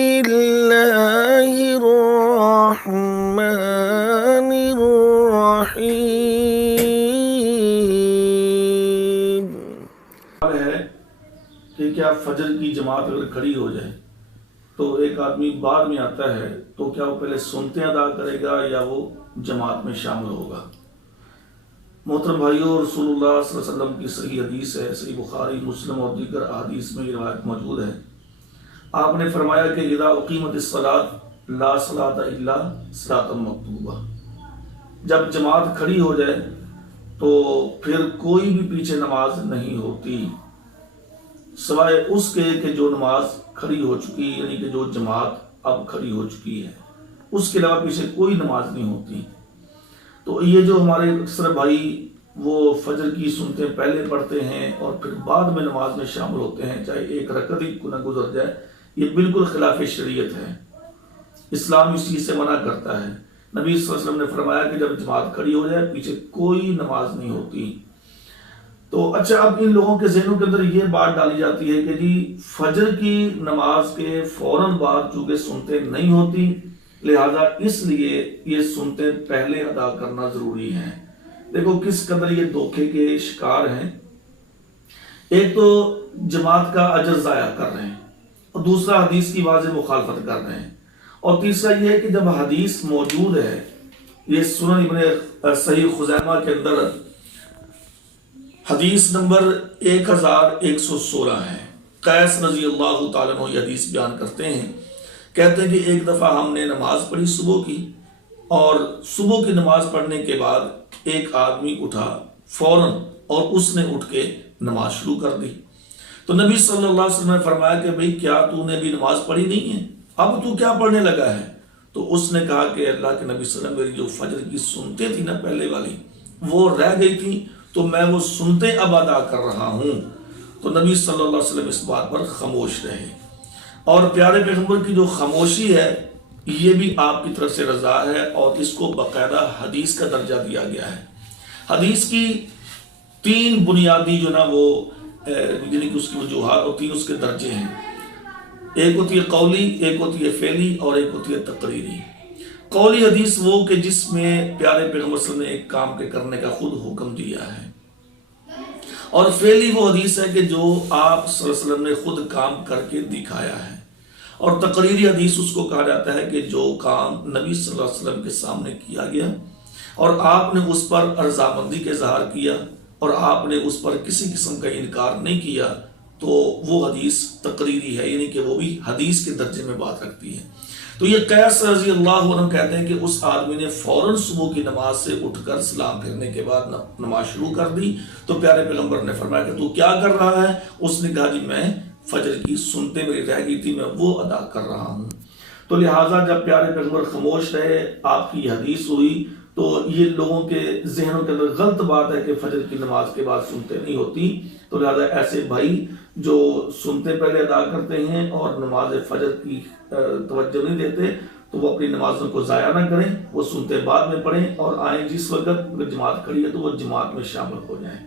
الله الرحمن الرحيم ہے کہ کیا فجر کی جماعت اگر کھڑی ہو جائے تو ایک آدمی بعد میں آتا ہے تو کیا وہ پہلے سنتے ادا کرے گا یا وہ جماعت میں شامل ہوگا؟ محترم بھائیو، رسول اللہ صلی اللہ علیہ وسلم کی صحیح حدیث ہے، صحیح بخاری، مسلم اور دیگر احادیث میں یہ روایت موجود ہے۔ آپ نے فرمایا کہ اذا اقیمت الصلاۃ لا صلاۃ الا صلاۃ مکتوبہ، جب جماعت کھڑی ہو جائے تو پھر کوئی بھی پیچھے نماز نہیں ہوتی سوائے اس کے کہ جو نماز کھڑی ہو چکی، یعنی کہ جو جماعت اب کھڑی ہو چکی ہے، اس کے علاوہ پیچھے کوئی نماز نہیں ہوتی۔ تو یہ جو ہمارے اکثر بھائی وہ فجر کی سنتیں پہلے پڑھتے ہیں اور پھر بعد میں نماز میں شامل ہوتے ہیں، چاہے ایک رکعت ہی نہ گزر جائے، یہ بالکل خلاف شریعت ہے۔ اسلام اس چیز سے منع کرتا ہے۔ نبی صلی اللہ علیہ وسلم نے فرمایا کہ جب جماعت کھڑی ہو جائے پیچھے کوئی نماز نہیں ہوتی۔ تو اچھا، اب ان لوگوں کے ذہنوں کے اندر یہ بات ڈالی جاتی ہے کہ جی فجر کی نماز کے فوراً بعد چونکہ سنتیں نہیں ہوتی، لہذا اس لیے یہ سنتیں پہلے ادا کرنا ضروری ہیں۔ دیکھو کس قدر یہ دھوکے کے شکار ہیں۔ ایک تو جماعت کا اجر ضائع کر رہے ہیں، اور دوسرا حدیث کی واضح مخالفت کر رہے ہیں، اور تیسرا یہ ہے کہ جب حدیث موجود ہے، یہ سنن ابن صحیح خزیمہ کے اندر حدیث نمبر 1116 ہے، قیس رضی اللہ تعالیٰ عنہ یہ حدیث بیان کرتے ہیں، کہتے ہیں کہ ایک دفعہ ہم نے نماز پڑھی صبح کی، اور صبح کی نماز پڑھنے کے بعد ایک آدمی اٹھا فوراً اور اس نے اٹھ کے نماز شروع کر دی۔ تو نبی صلی اللہ علیہ وسلم نے فرمایا کہ بھئی کیا تو نے بھی نماز پڑھی نہیں ہے؟ اب تو کیا پڑھنے لگا ہے؟ تو اس نے کہا کہ اللہ کے نبی صلی اللہ علیہ وسلم، میری جو فجر کی سنتیں تھی نا پہلے والی، وہ رہ گئی تھی، تو میں وہ سنتیں اب ادا کر رہا ہوں۔ تو نبی صلی اللہ علیہ وسلم اس بات پر خاموش رہے، اور پیارے پیغمبر کی جو خاموشی ہے یہ بھی آپ کی طرف سے رضا ہے، اور اس کو باقاعدہ حدیث کا درجہ دیا گیا ہے۔ حدیث کی تین بنیادی جو نا وہ یعنی کہ اس کی وجوہات اور تین اس کے درجے ہیں، ایک ہوتی ہے قولی، ایک ہوتی ہے فعلی، اور ایک ہوتی ہے تقریری۔ قولی حدیث وہ کہ جس میں پیارے پیغمبر صلی اللہ علیہ وسلم نے ایک کام کے کرنے کا خود حکم دیا ہے، اور فعلی وہ حدیث ہے کہ جو آپ صلی اللہ علیہ وسلم نے خود کام کر کے دکھایا ہے، اور تقریری حدیث اس کو کہا جاتا ہے کہ جو کام نبی صلی اللہ علیہ وسلم کے سامنے کیا گیا اور آپ نے اس پر رضامندی کا اظہار کیا اور آپ نے اس پر کسی قسم کا انکار نہیں کیا، تو وہ حدیث تقریری ہے، یعنی کہ وہ بھی حدیث کے درجے میں بات رکھتی ہے۔ تو یہ قیس رضی اللہ عنہ کہتے ہیں کہ اس آدمی نے فوراً صبح کی نماز سے اٹھ کر سلام پھیرنے کے بعد نماز شروع کر دی۔ تو پیارے پیغمبر نے فرمایا کہ تو کیا کر رہا ہے؟ اس نے کہا جی میں فجر کی سنتیں میری رہ گئی تھی، میں وہ ادا کر رہا ہوں۔ تو لہٰذا جب پیارے پیغمبر خاموش رہے، آپ کی حدیث ہوئی، تو یہ لوگوں کے ذہنوں کے اندر غلط بات ہے کہ فجر کی نماز کے بعد سنتیں نہیں ہوتی۔ تو لہٰذا ایسے بھائی جو سنتیں پہلے ادا کرتے ہیں اور نماز فجر کی توجہ نہیں دیتے، تو وہ اپنی نمازوں کو ضائع نہ کریں، وہ سنتیں بعد میں پڑھیں، اور آئیں جس وقت جماعت کھڑی ہے تو وہ جماعت میں شامل ہو جائیں۔